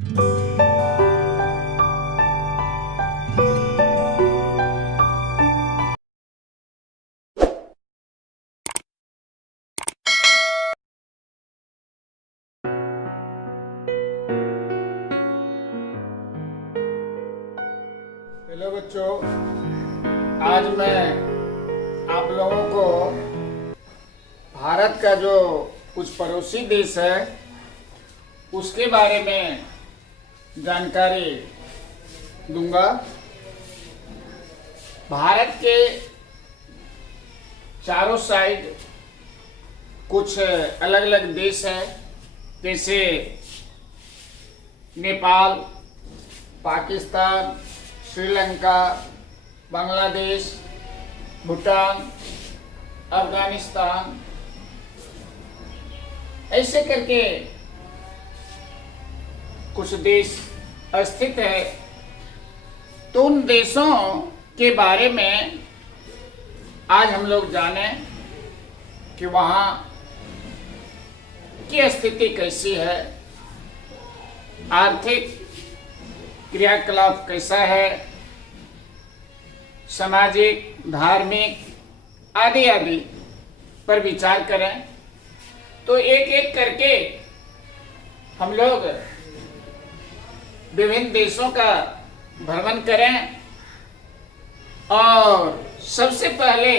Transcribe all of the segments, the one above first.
Hello बच्चों, आज मैं आप लोगों को भारत का जो कुछ पड़ोसी देश है उसके बारे में जानकारी दूंगा। भारत के चारों साइड कुछ अलग अलग देश हैं, जैसे नेपाल, पाकिस्तान, श्रीलंका, बांग्लादेश, भूटान, अफगानिस्तान, ऐसे करके कुछ देश स्थित है। तो उन देशों के बारे में आज हम लोग जाने कि वहाँ की स्थिति कैसी है, आर्थिक क्रियाकलाप कैसा है, सामाजिक, धार्मिक आदि आदि पर विचार करें। तो एक एक करके हम लोग विभिन्न देशों का भ्रमण करें और सबसे पहले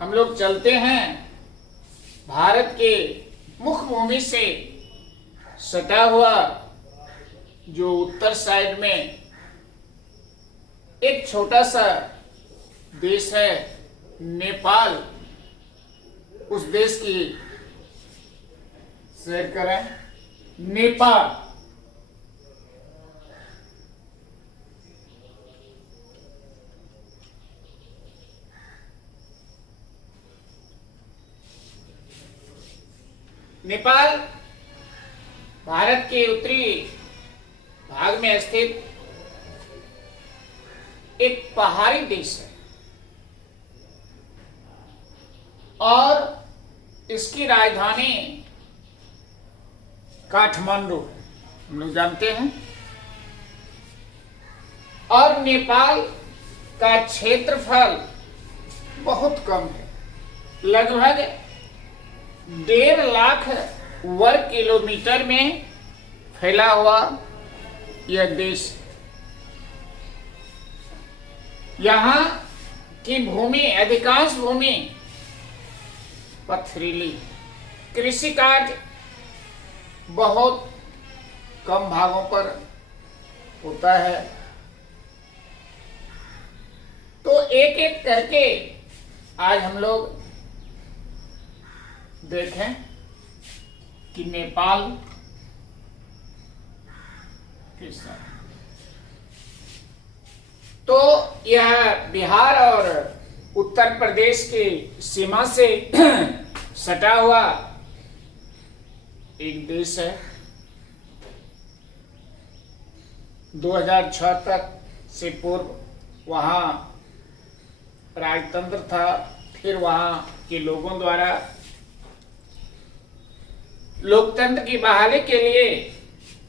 हम लोग चलते हैं भारत के मुख्य भूमि से सटा हुआ जो उत्तर साइड में एक छोटा सा देश है नेपाल, उस देश की सैर करें। नेपाल नेपाल भारत के उत्तरी भाग में स्थित एक पहाड़ी देश है और इसकी राजधानी काठमांडू हम लोग जानते हैं। और नेपाल का क्षेत्रफल बहुत कम है, लगभग 1.5 लाख वर्ग किलोमीटर में फैला हुआ यह देश। यहाँ की भूमि, अधिकांश भूमि पथरीली, कृषि कार्य बहुत कम भागों पर होता है। तो एक एक करके आज हम लोग देखें कि नेपाल किस तरह। तो यह बिहार और उत्तर प्रदेश की सीमा से सटा हुआ एक देश है। 2006 तक से पूर्व वहाँ राजतंत्र था, फिर वहाँ के लोगों द्वारा लोकतंत्र की बहाली के लिए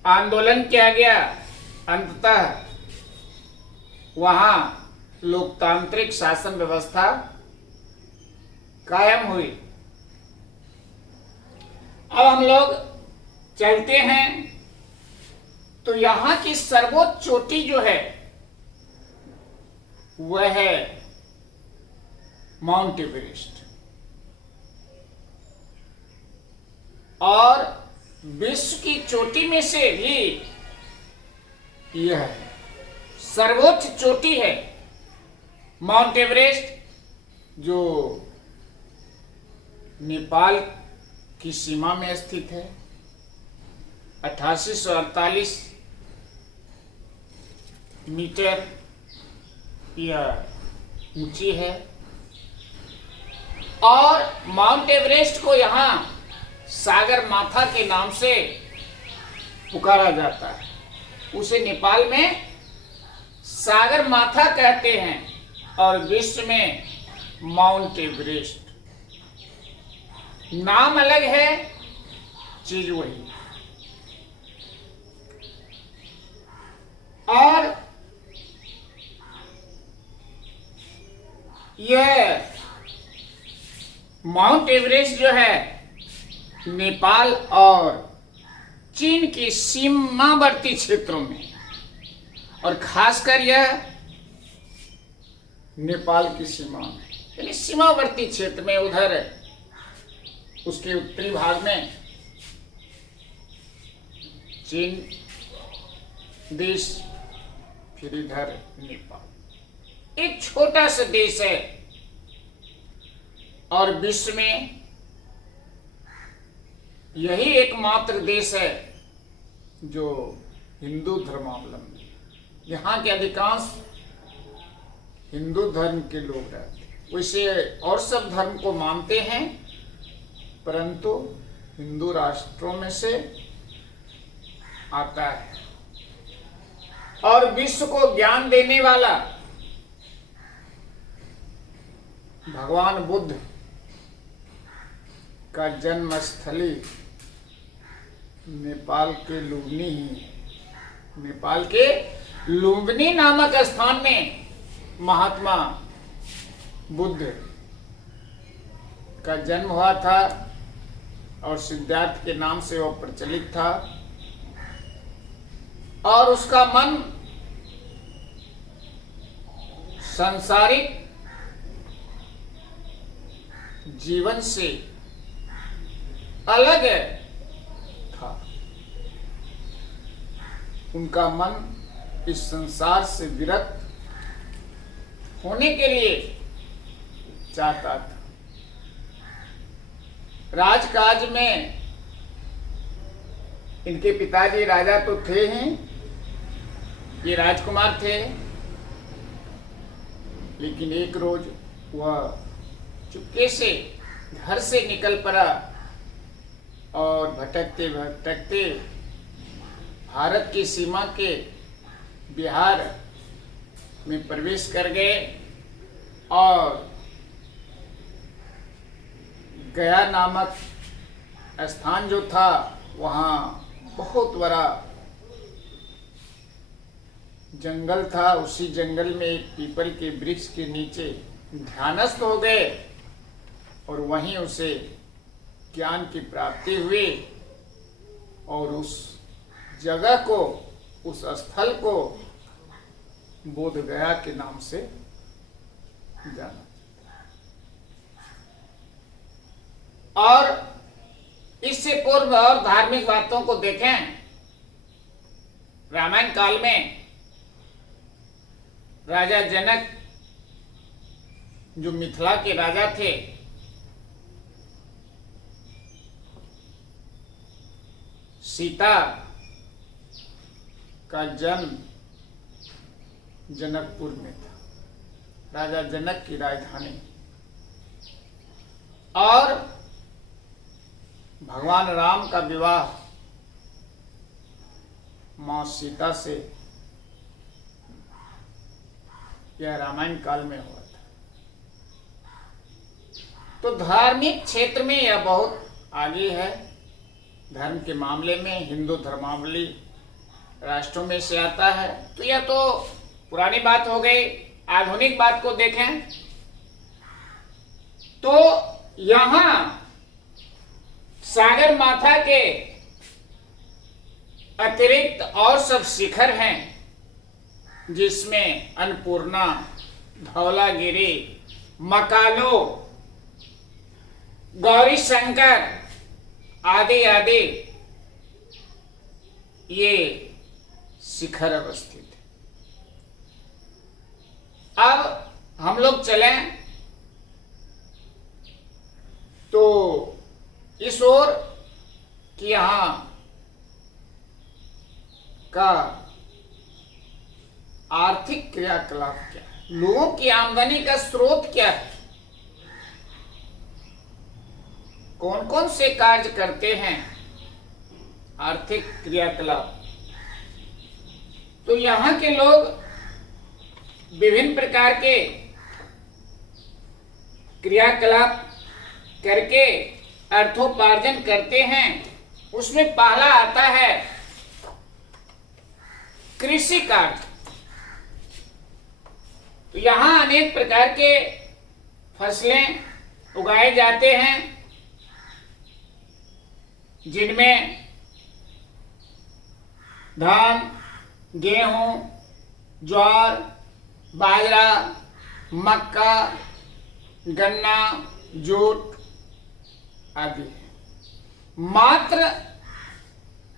आंदोलन किया गया। अंततः वहाँ लोकतांत्रिक शासन व्यवस्था कायम हुई। अब हम लोग चलते हैं तो यहाँ की सर्वोच्च चोटी जो है वह है माउंट एवरेस्ट और विश्व की चोटी में से भी यह सर्वोच्च चोटी है माउंट एवरेस्ट, जो नेपाल की सीमा में स्थित है। 8848 मीटर यह ऊंची है और माउंट एवरेस्ट को यहाँ सागर माथा के नाम से पुकारा जाता है। उसे नेपाल में सागर माथा कहते हैं और विश्व में माउंट एवरेस्ट। नाम अलग है, चीज वही। यह माउंट एवरेस्ट जो है नेपाल और चीन की सीमावर्ती क्षेत्रों में, और खासकर यह नेपाल की सीमा में, यानी सीमावर्ती क्षेत्र में, उधर उसके उत्तरी भाग में चीन देश, फिर इधर नेपाल। एक छोटा सा देश है और विश्व में यही एकमात्र देश है जो हिंदू धर्मावलंबी, यहाँ के अधिकांश हिंदू धर्म के लोग रहते हैं। वैसे और सब धर्म को मानते हैं, परंतु हिंदू राष्ट्रों में से आता है। और विश्व को ज्ञान देने वाला भगवान बुद्ध का जन्म स्थली नेपाल के लुम्बिनी ही है। नेपाल के लुम्बिनी नामक स्थान में महात्मा बुद्ध का जन्म हुआ था और सिद्धार्थ के नाम से वह प्रचलित था। और उसका मन सांसारिक जीवन से अलग था। उनका मन इस संसार से विरक्त होने के लिए चाहता था। राजकाज में इनके पिताजी राजा तो थे ही, ये राजकुमार थे, लेकिन एक रोज वह चुपके से घर से निकल पड़ा और भटकते भटकते भारत की सीमा के बिहार में प्रवेश कर गए और गया नामक स्थान जो था, वहाँ बहुत बड़ा जंगल था। उसी जंगल में एक पीपल के वृक्ष के नीचे ध्यानस्थ हो गए और वहीं उसे ज्ञान की प्राप्ति हुई और उस जगह को, उस स्थल को बोध गया के नाम से जाना। और इससे पूर्व और धार्मिक बातों को देखें, रामायण काल में राजा जनक जो मिथिला के राजा थे, सीता का जन्म जनकपुर में था, राजा जनक की राजधानी। और भगवान राम का विवाह मां सीता से यह रामायण काल में हुआ था। तो धार्मिक क्षेत्र में यह बहुत आगे है। धर्म के मामले में हिंदू धर्मावली राष्ट्रों में से आता है। तो यह तो पुरानी बात हो गई। आधुनिक बात को देखें तो यहां सागर माथा के अतिरिक्त और सब शिखर हैं, जिसमें अन्नपूर्णा, धौलागिरी, मकालो, गौरी शंकर आदि आदि ये शिखर अवस्थित है। अब हम लोग चलें तो इस ओर कि यहां का आर्थिक क्रियाकलाप क्या है, लोगों की आमदनी का स्रोत क्या है, कौन कौन से कार्य करते हैं आर्थिक क्रियाकलाप। तो यहां के लोग विभिन्न प्रकार के क्रियाकलाप करके अर्थोपार्जन करते हैं। उसमें पहला आता है कृषि कार्य। तो यहां अनेक प्रकार के फसलें उगाए जाते हैं, जिनमें धान, गेहूं, ज्वार, बाजरा, मक्का, गन्ना, जूट आदि है। मात्र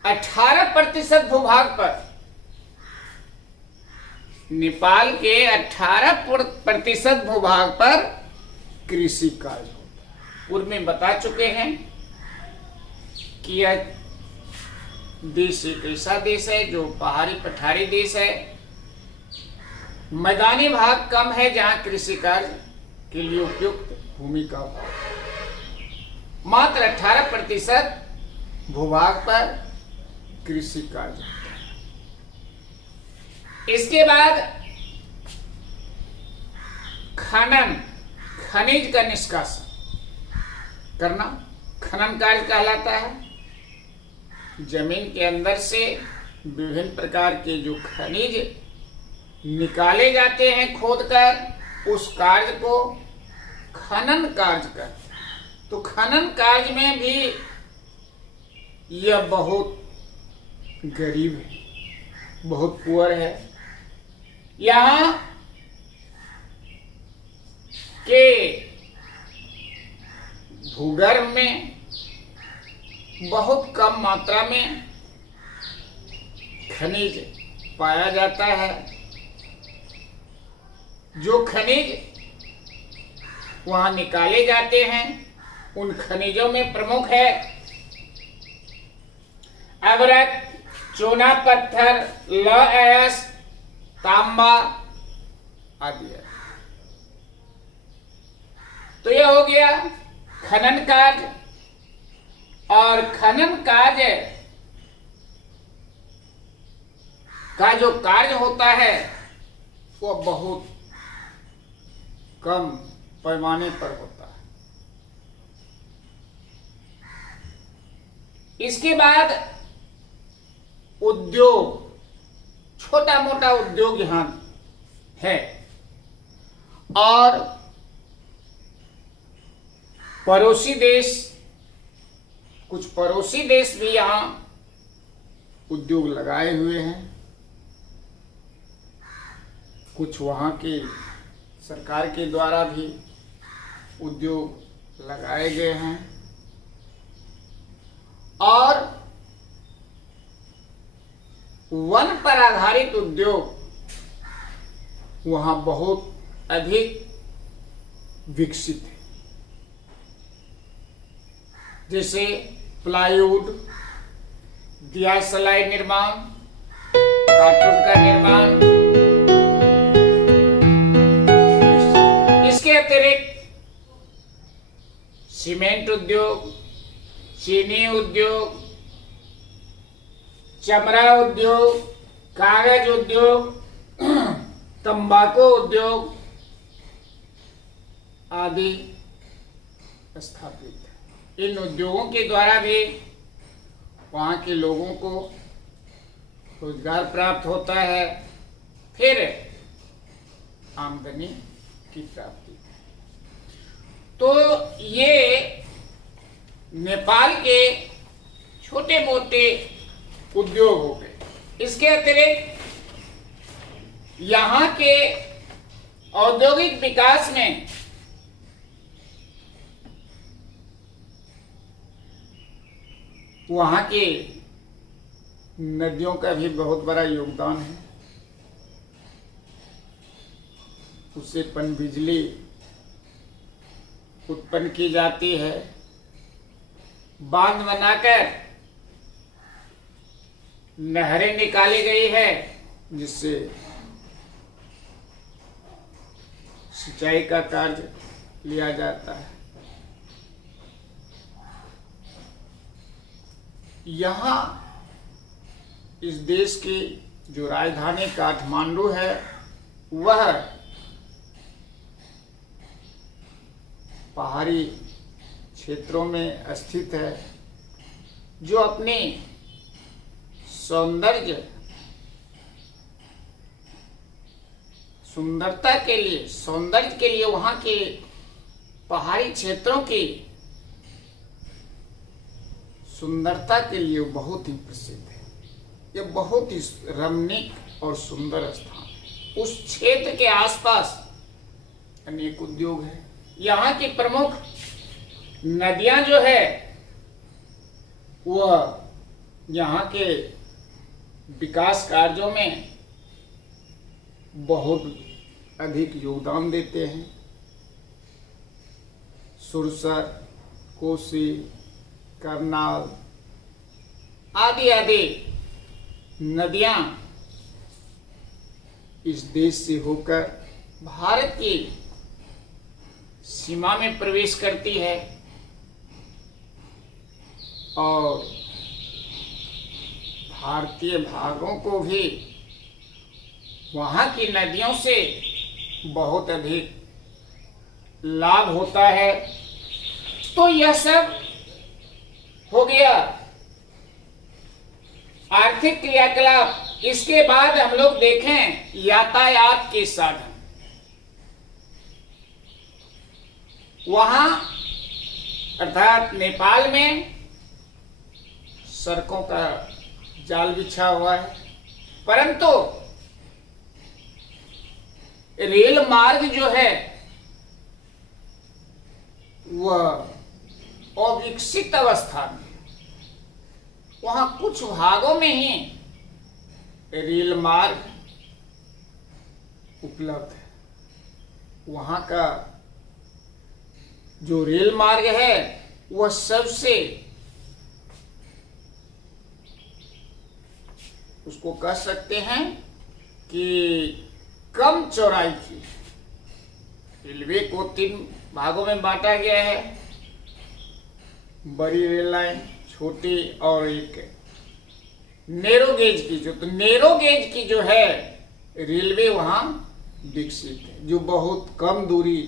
18% भूभाग पर, नेपाल के 18% भूभाग पर कृषि कार्य होता है। पूर्व में बता चुके हैं कि यह देश एक ऐसा देश है जो पहाड़ी पठारी देश है। मैदानी भाग कम है जहां कृषि कार्य के लिए उपयुक्त भूमि का अभाव। मात्र 18% भूभाग पर कृषि कार्य होता है। इसके बाद खनन, खनिज का निष्कासन करना खनन कार्य कहलाता है। जमीन के अंदर से विभिन्न प्रकार के जो खनिज निकाले जाते हैं खोदकर, उस कार्य को खनन कार्य कहते हैं। तो खनन कार्य में भी यह बहुत गरीब है, बहुत पुअर है। यहाँ के भूगर्भ में बहुत कम मात्रा में खनिज पाया जाता है। जो खनिज वहां निकाले जाते हैं, उन खनिजों में प्रमुख है अवरक, चूना पत्थर, लौह अयस्क, तांबा आदि है। तो यह हो गया खनन कार्य। और खनन कार्य का जो कार्य होता है वह बहुत कम पैमाने पर होता है। इसके बाद उद्योग, छोटा मोटा उद्योग यहां है। और पड़ोसी देश, कुछ पड़ोसी देश भी यहां उद्योग लगाए हुए हैं। कुछ वहां के सरकार के द्वारा भी उद्योग लगाए गए हैं। और वन पर आधारित उद्योग वहां बहुत अधिक विकसित है। जैसे प्लाईवुड, दिया सलाई निर्माण, कार्टून का निर्माण। इसके अतिरिक्त सीमेंट उद्योग, चीनी उद्योग, चमड़ा उद्योग, कागज उद्योग, तंबाकू उद्योग आदि स्थापित है। इन उद्योगों के द्वारा भी वहाँ के लोगों को रोजगार प्राप्त होता है, फिर आमदनी की प्राप्ति। तो ये नेपाल के छोटे मोटे उद्योग हो गए। इसके अतिरिक्त यहाँ के औद्योगिक विकास में वहाँ के नदियों का भी बहुत बड़ा योगदान है। उससे पनबिजली उत्पन्न की जाती है। बांध बनाकर नहरें निकाली गई है, जिससे सिंचाई का कार्य लिया जाता है। यहाँ इस देश की जो राजधानी काठमांडू है, वह पहाड़ी क्षेत्रों में स्थित है, जो अपनी सौंदर्य के लिए वहाँ के पहाड़ी क्षेत्रों की सुंदरता के लिए बहुत ही प्रसिद्ध है। यह बहुत ही रमणीक और सुंदर स्थान है। उस क्षेत्र के आसपास अनेक उद्योग है। यहाँ की प्रमुख नदियां जो है वह यहाँ के विकास कार्यों में बहुत अधिक योगदान देते हैं। सुरसर, कोसी, करनाल आदि आदि नदियां इस देश से होकर भारत की सीमा में प्रवेश करती है और भारतीय भागों को भी वहाँ की नदियों से बहुत अधिक लाभ होता है। तो यह सब हो गया आर्थिक क्रियाकलाप। इसके बाद हम लोग देखें यातायात के साधन। वहां अर्थात नेपाल में सड़कों का जाल बिछा हुआ है, परंतु रेल मार्ग जो है वह अविकसित अवस्था में। वहां कुछ भागों में ही रेल मार्ग उपलब्ध है। वहां का जो रेल मार्ग है वह सबसे उसको कह सकते हैं कि कम चौड़ाई की। रेलवे को 3 भागों में बांटा गया है, बड़ी रेल लाइन, छोटी और एक नैरो गेज की। तो नैरो गेज की जो है रेलवे वहां विकसित है, जो बहुत कम दूरी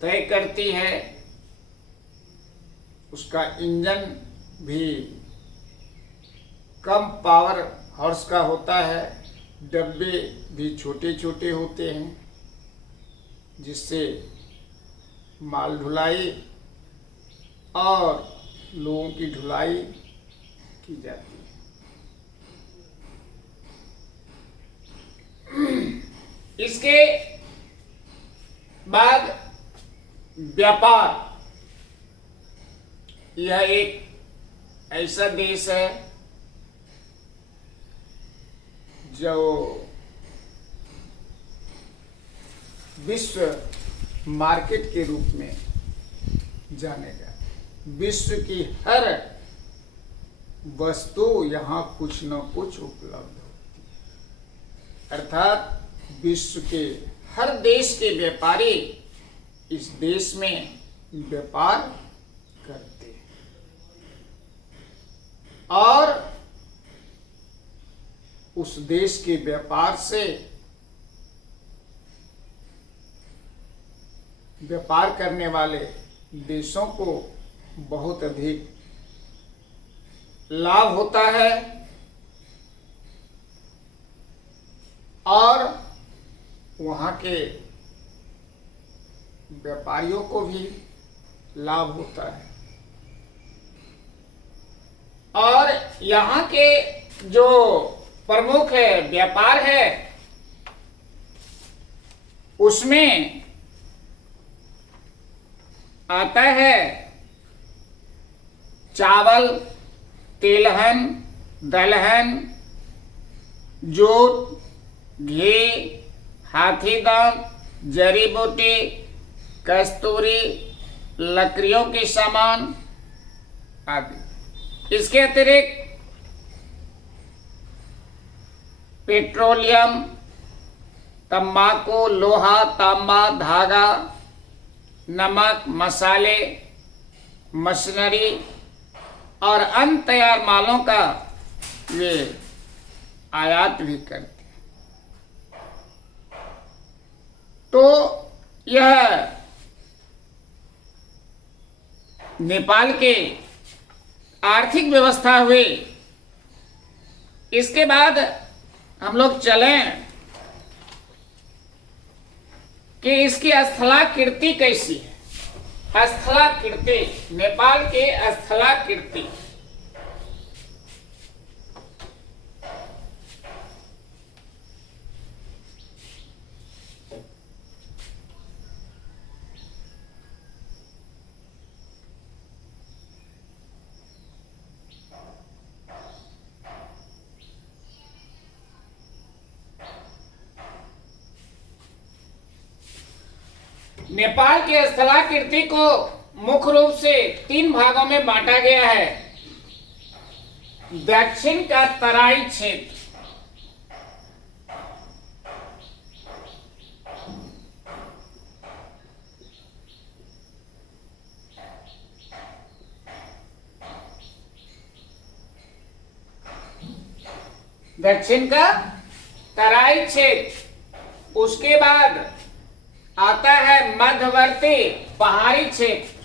तय करती है। उसका इंजन भी कम पावर हॉर्स का होता है, डब्बे भी छोटे छोटे होते हैं, जिससे माल ढुलाई और लोगों की ढुलाई की जाती है। इसके बाद व्यापार। यह एक ऐसा देश है जो विश्व मार्केट के रूप में जानेगा। विश्व की हर वस्तु यहाँ कुछ न कुछ उपलब्ध होती है। अर्थात विश्व के हर देश के व्यापारी इस देश में व्यापार करते हैं और उस देश के व्यापार से व्यापार करने वाले देशों को बहुत अधिक लाभ होता है और वहाँ के व्यापारियों को भी लाभ होता है। और यहाँ के जो प्रमुख व्यापार है उसमें आता है चावल, तिलहन, दलहन, जूट, घी, हाथी दांत, जड़ी बूटी, कस्तूरी, लकड़ियों के सामान आदि। इसके अतिरिक्त पेट्रोलियम, तंबाकू, लोहा, तांबा, धागा, नमक, मसाले, मशीनरी और अन्य तैयार मालों का वे आयात भी करते हैं। तो यह नेपाल के आर्थिक व्यवस्था हुई। इसके बाद हम लोग चलें कि इसकी स्थलाकृति कैसी है। स्थलाकृति, नेपाल के स्थलाकृति। नेपाल की स्थलाकृति को मुख्य रूप से 3 भागों में बांटा गया है। दक्षिण का तराई क्षेत्र, दक्षिण का तराई क्षेत्र, उसके बाद आता है मध्यवर्ती पहाड़ी क्षेत्र,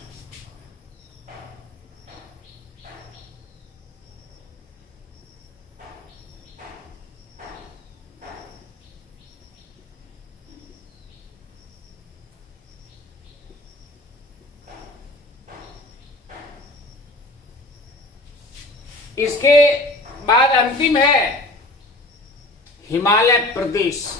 इसके बाद अंतिम है हिमालय प्रदेश।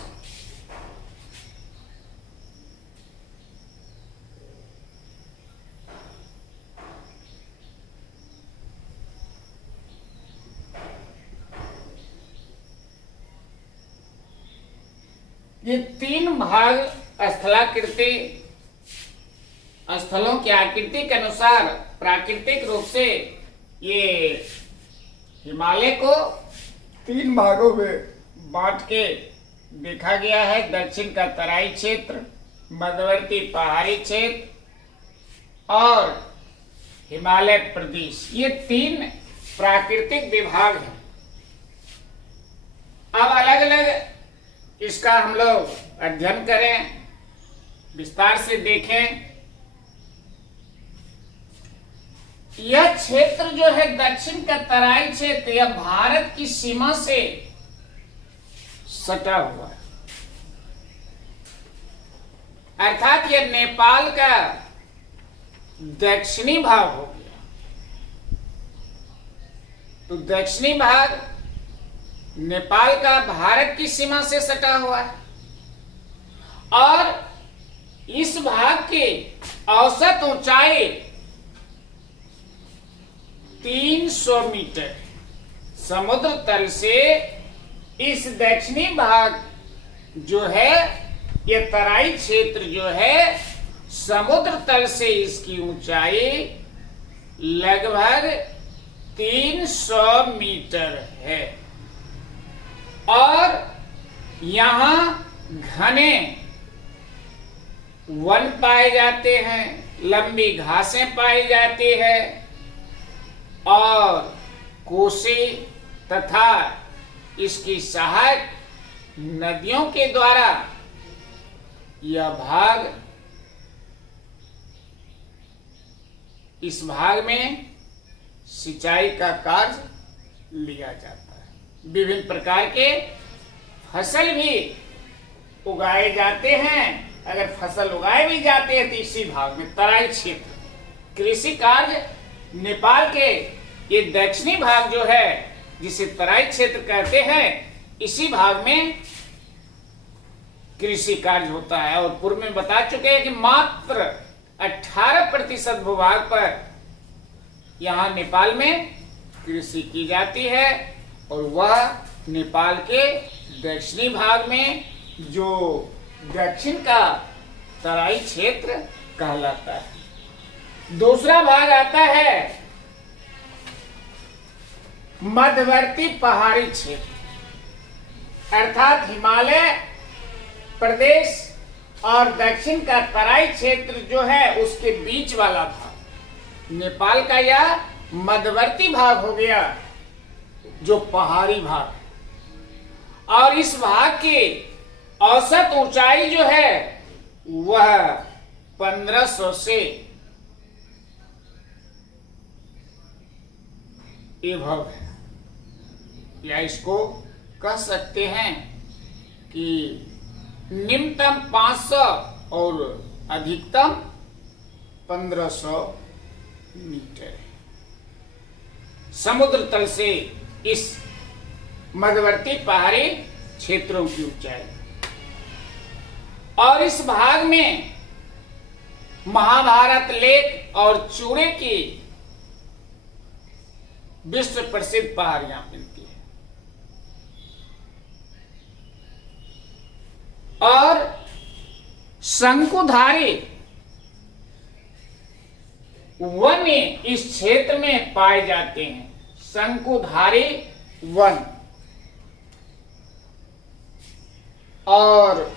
ये 3 भाग स्थलाकृति स्थलों की आकृति के अनुसार प्राकृतिक रूप से ये हिमालय को 3 भागों में बांट के देखा गया है। दक्षिण का तराई क्षेत्र, मध्यवर्ती पहाड़ी क्षेत्र और हिमालय प्रदेश, ये 3 प्राकृतिक विभाग हैं। अब अलग अलग इसका हम लोग अध्ययन करें, विस्तार से देखें। यह क्षेत्र जो है दक्षिण का तराई क्षेत्र, यह भारत की सीमा से सटा हुआ है, अर्थात यह नेपाल का दक्षिणी भाग हो गया। तो दक्षिणी भाग नेपाल का भारत की सीमा से सटा हुआ है और इस भाग की औसत ऊंचाई 300 मीटर। समुद्र तल से इस दक्षिणी भाग जो है, यह तराई क्षेत्र जो है, समुद्र तल से इसकी ऊंचाई लगभग 300 मीटर है और यहां घने वन पाए जाते हैं, लंबी घासें पाई जाती है और कोसी तथा इसकी सहायक नदियों के द्वारा यह भाग, इस भाग में सिंचाई का कार्य लिया जाता है। विभिन्न प्रकार के फसल भी उगाए जाते हैं। अगर फसल उगाए भी जाते हैं तो इसी भाग में, तराई क्षेत्र, कृषि कार्य नेपाल के ये दक्षिणी भाग जो है, जिसे तराई क्षेत्र कहते हैं, इसी भाग में कृषि कार्य होता है। और पूर्व में बता चुके हैं कि मात्र 18% भूभाग पर यहां नेपाल में कृषि की जाती है और वह नेपाल के दक्षिणी भाग में, जो दक्षिण का तराई क्षेत्र कहलाता है। दूसरा भाग आता है मध्यवर्ती पहाड़ी क्षेत्र, अर्थात हिमालय प्रदेश और दक्षिण का तराई क्षेत्र जो है, उसके बीच वाला भाग नेपाल का यह मध्यवर्ती भाग हो गया, जो पहाड़ी भाग। और इस भाग की औसत ऊंचाई जो है वह 1500 से एभव है, या इसको कह सकते हैं कि निम्नतम 500 और अधिकतम 1500 मीटर है। समुद्र तल से इस मध्यवर्ती पहाड़ी क्षेत्रों की ऊंचाई, और इस भाग में महाभारत लेक और चूड़े की विश्व प्रसिद्ध पहाड़ियां मिलती है। और शंकुधारी वन इस क्षेत्र में पाए जाते हैं। शंकुधारी वन, और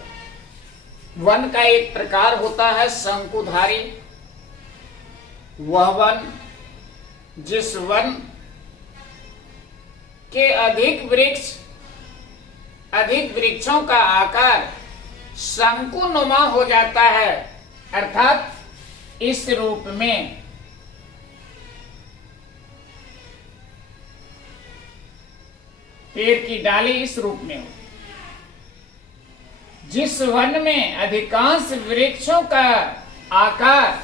वन का एक प्रकार होता है शंकुधारी, वह वन जिस वन के अधिक वृक्षों का आकार शंकुनुमा हो जाता है, अर्थात इस रूप में। पेड़ की डाली इस रूप में हो। जिस वन में अधिकांश वृक्षों का आकार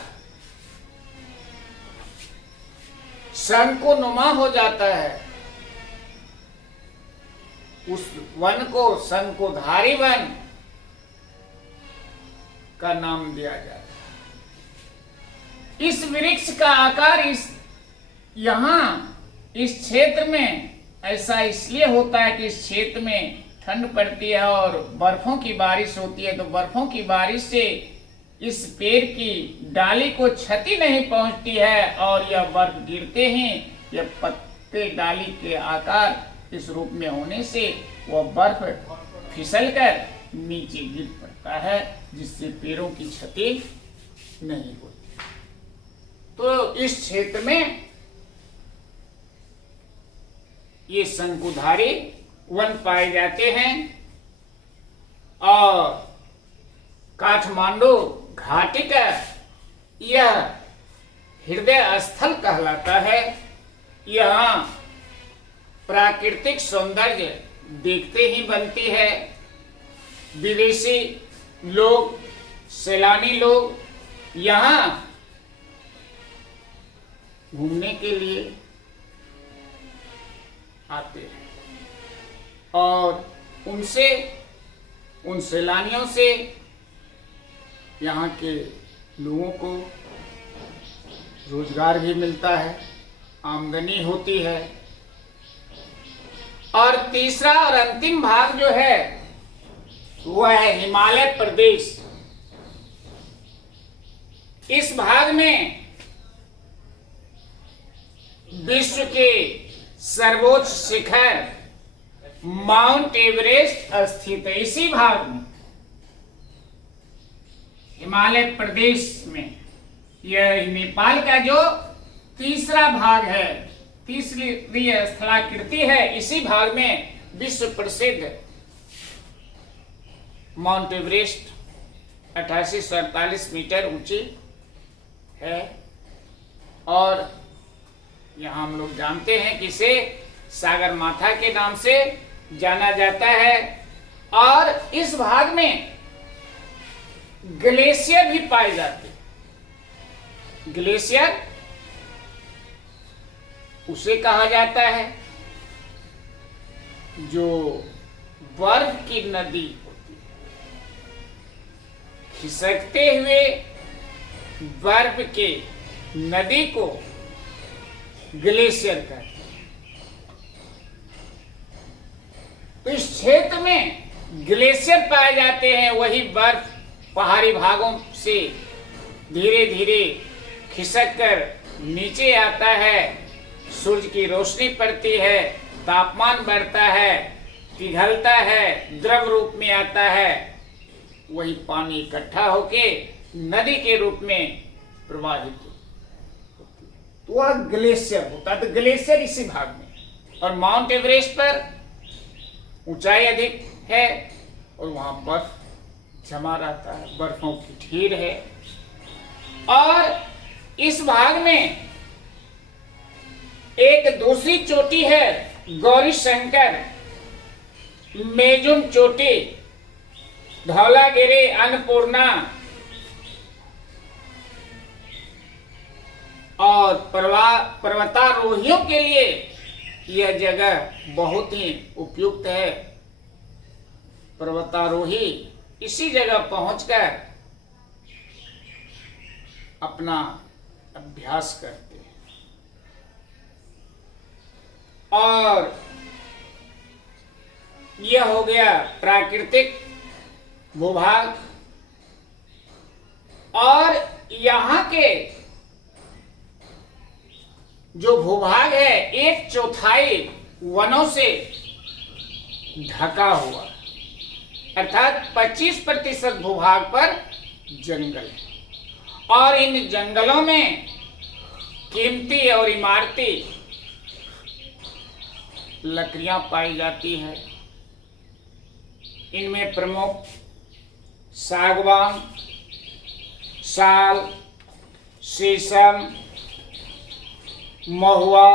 शंकुनुमा हो जाता है, उस वन को शंकुधारी वन का नाम दिया जाता है। इस वृक्ष का आकार इस क्षेत्र में ऐसा इसलिए होता है कि इस क्षेत्र में ठंड पड़ती है और बर्फों की बारिश होती है, तो बर्फों की बारिश से इस पेड़ की डाली को क्षति नहीं पहुंचती है, और यह बर्फ गिरते ही यह पत्ते डाली के आकार इस रूप में होने से वह बर्फ फिसलकर नीचे गिर पड़ता है, जिससे पेड़ों की क्षति नहीं होती। तो इस क्षेत्र में ये शंकुधारी वन पाए जाते हैं, और काठमांडू घाटी का यह हृदय स्थल कहलाता है। यहाँ प्राकृतिक सौंदर्य देखते ही बनती है। विदेशी लोग, सैलानी लोग यहाँ घूमने के लिए आते हैं, और उन सैलानियों से यहाँ के लोगों को रोजगार भी मिलता है, आमदनी होती है। और तीसरा और अंतिम भाग जो है वह है हिमालय प्रदेश। इस भाग में विश्व के सर्वोच्च शिखर माउंट एवरेस्ट स्थित है। इसी भाग में, हिमालय प्रदेश में, यह नेपाल का जो तीसरा भाग है, तीसरी स्थलाकृति है, इसी भाग में विश्व प्रसिद्ध माउंट एवरेस्ट 8848 मीटर ऊंची है। और यहाँ हम लोग जानते हैं कि इसे सागर माथा के नाम से जाना जाता है। और इस भाग में ग्लेशियर भी पाए जाते हैं। ग्लेशियर उसे कहा जाता है जो बर्फ की नदी होती है। खिसकते हुए बर्फ के नदी को ग्लेशियर कहते हैं। तो इस क्षेत्र में ग्लेशियर पाए जाते हैं। वही बर्फ पहाड़ी भागों से धीरे धीरे खिसक कर नीचे आता है, सूरज की रोशनी पड़ती है, तापमान बढ़ता है, पिघलता है, द्रव रूप में आता है, वही पानी इकट्ठा होके नदी के रूप में प्रवाहित होती है। तो वह ग्लेशियर होता है। तो ग्लेशियर इसी भाग में। और माउंट एवरेस्ट पर ऊंचाई अधिक है और वहां बर्फ जमा रहता है, बर्फों की ढेर है। और इस भाग में एक दूसरी चोटी है, गौरी शंकर, मेजुम चोटी, धौलागिरी, अन्नपूर्णा, और पर्वतारोहियों के लिए यह जगह बहुत ही उपयुक्त है। पर्वतारोही इसी जगह पहुंचकर अपना अभ्यास करते हैं। और यह हो गया प्राकृतिक भूभाग। और यहाँ के जो भूभाग है 1/4 वनों से ढका हुआ, अर्थात 25% भूभाग पर जंगल है। और इन जंगलों में कीमती और इमारती लकड़ियां पाई जाती है। इनमें प्रमुख सागवान, साल, शीशम, महुआ,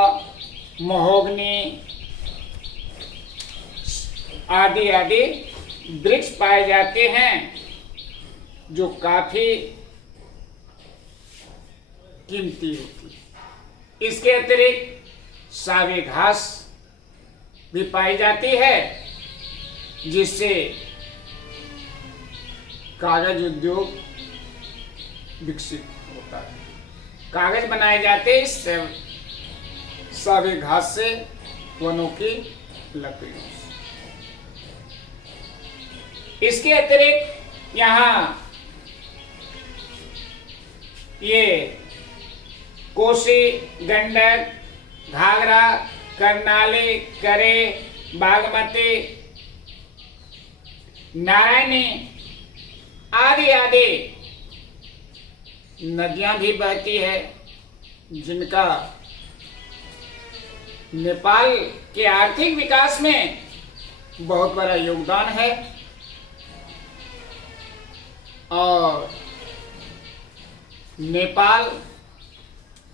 महोगनी आदि आदि वृक्ष पाए जाते हैं, जो काफी कीमती होती है। इसके अतिरिक्त सावे घास भी पाई जाती है, जिससे कागज उद्योग विकसित होता है। कागज बनाए जाते हैं इस सावे घास से, वनों की लकड़ियों से। इसके अतिरिक्त यहाँ ये कोसी, गंडक, घाघरा, करनाली, करे, बागमती, नारायणी आदि आदि नदियां भी बहती है, जिनका नेपाल के आर्थिक विकास में बहुत बड़ा योगदान है। और नेपाल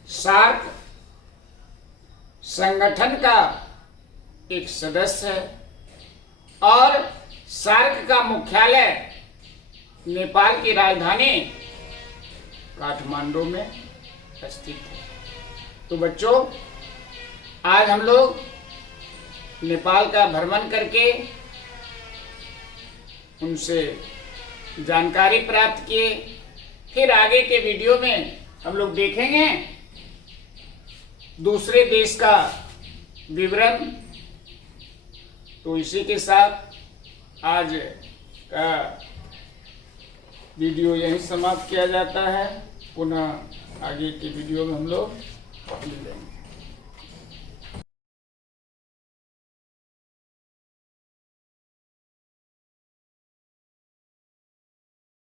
सार्क संगठन का एक सदस्य है और सार्क का मुख्यालय नेपाल की राजधानी काठमांडू में स्थित है। तो बच्चों, आज हम लोग नेपाल का भ्रमण करके उनसे जानकारी प्राप्त किए। फिर आगे के वीडियो में हम लोग देखेंगे दूसरे देश का विवरण। तो इसी के साथ आज का वीडियो यहीं समाप्त किया जाता है। पुनः आगे के वीडियो में हम लोग मिलेंगे।